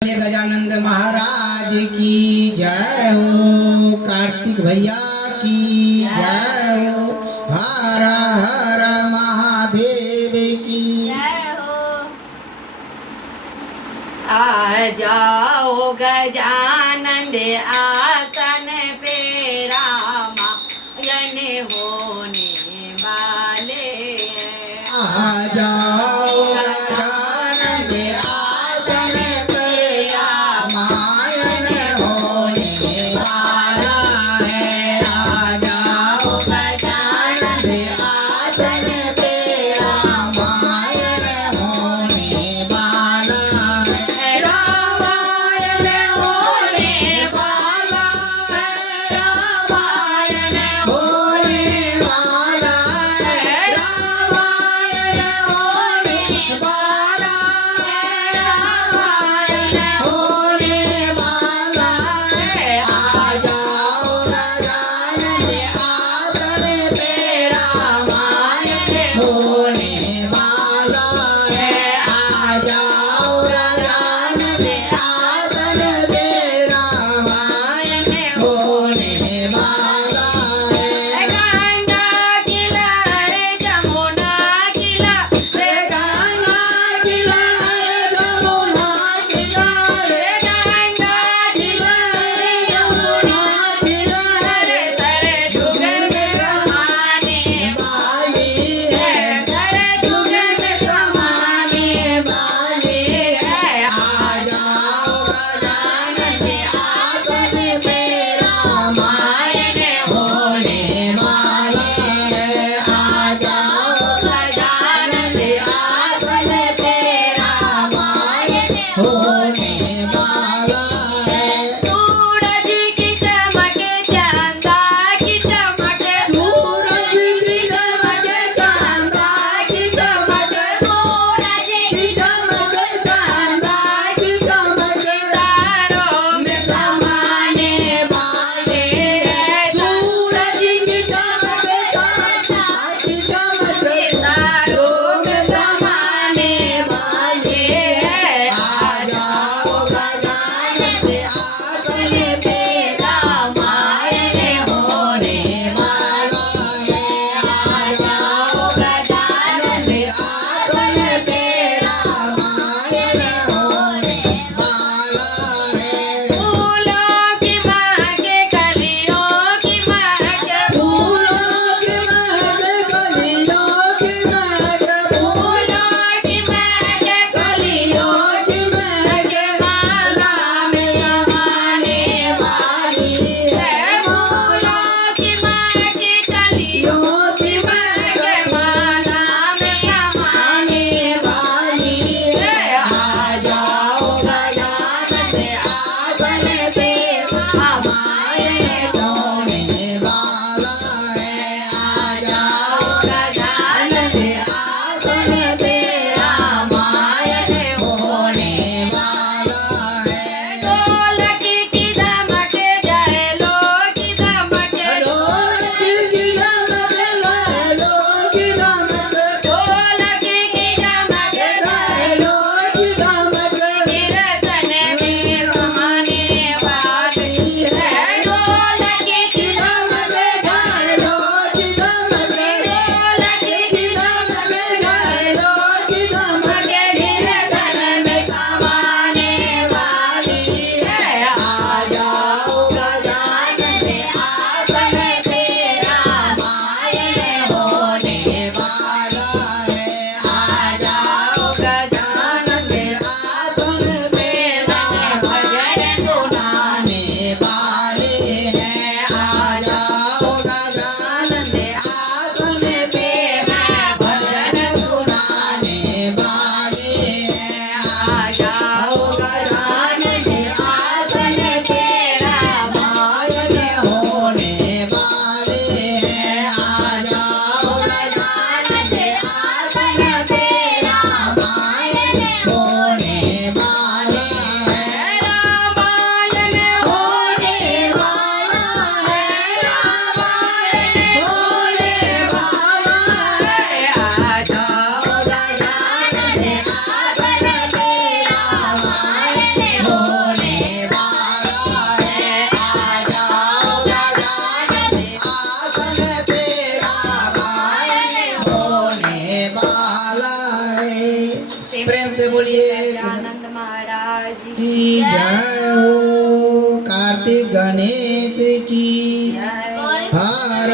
गजानंद महाराज की जय हो। कार्तिक भैया की जय हो। हर हर महादेव की जय हो। आ जाओ गजानंद आसन पे रामायण होने वाले। आ जाओ गजानंद आसन पे रामायण होने वाला है। आ जाओ गजानंद आसन पे रामायण होने वाला है। रामायण होने वाला है। रामायण होने वाला है। रामायण होने वाला है। रामायण होने वाला है। आ जाओ गजानंद आसन पे रामायण होने वाला है। आ जाओ गजानंद आसन पे रामायण होने वाला है। गंगा किनारे जमुना किनारे गंगा किनारे जमुना किनारे गंगा किनारे जमुना किनारे तेरे जुग में समाने वाली है। तेरे जुग में समाने वाली है। आ जाओ गजानंद आसन पे रामायण होने वाला है। आ जाओ गजानंद आसन पे रामायण होने वाला है। सूरज की चमक चांदा की चमक सूरज की चमक चांदा की चमक सूरज की चमक चांदा की चमक तारों में समाने वाले हैं। सूरज की चमक चांदा की चमक तारों में समाने वाले हैं। आ जाओ गजानंद आसन पे रामायण होने वाला है। आ जाओ गजानंद आसन पे रामायण होने वाला है। फूलों की महक कलियों की महक फूलों की महक कलियों की महक फूलों की महक कलियों की महक माला में लगाने वाली है। फूलों की महक कलियों कलियों की महक माला में लगाने वाली है। आ जाओ गजानंद आसन पे रामायण होने वाला है। आ जाओ गजानंद आसन पे रामायण होने वाला है। ढोलक की धमक जयलो की धमक ढोलक की धमक लहरों की धमक ढोलक की धमक लहरों की धमक कीर्तन में समाने वाली है। ढोलक की धमक लहरों की धमक ढोलक की धमक लहरों की धमक कीर्तन में समाने वाली है। आ जाओ गजानंद आसन पे रामायण होने वाला है। आ जाओ गजानंद आसन पे रामायण सुनाने वाले हैं। आ जाओ गजानंद आसन पे भजन सुनाने वाले हैं। आ जाओ गजानंद आसन पे रामायण होने वाले हैं। आ जाओ गजानंद आसन पे रामायण होने वाला है। रामायण होने वाला है। रामायण होने वाला है। आ जाओ गजानंद आसन पे रामायण प्रेम से बोलिए आनंद महाराज की जय हो। कार्तिक गणेश की जय। हर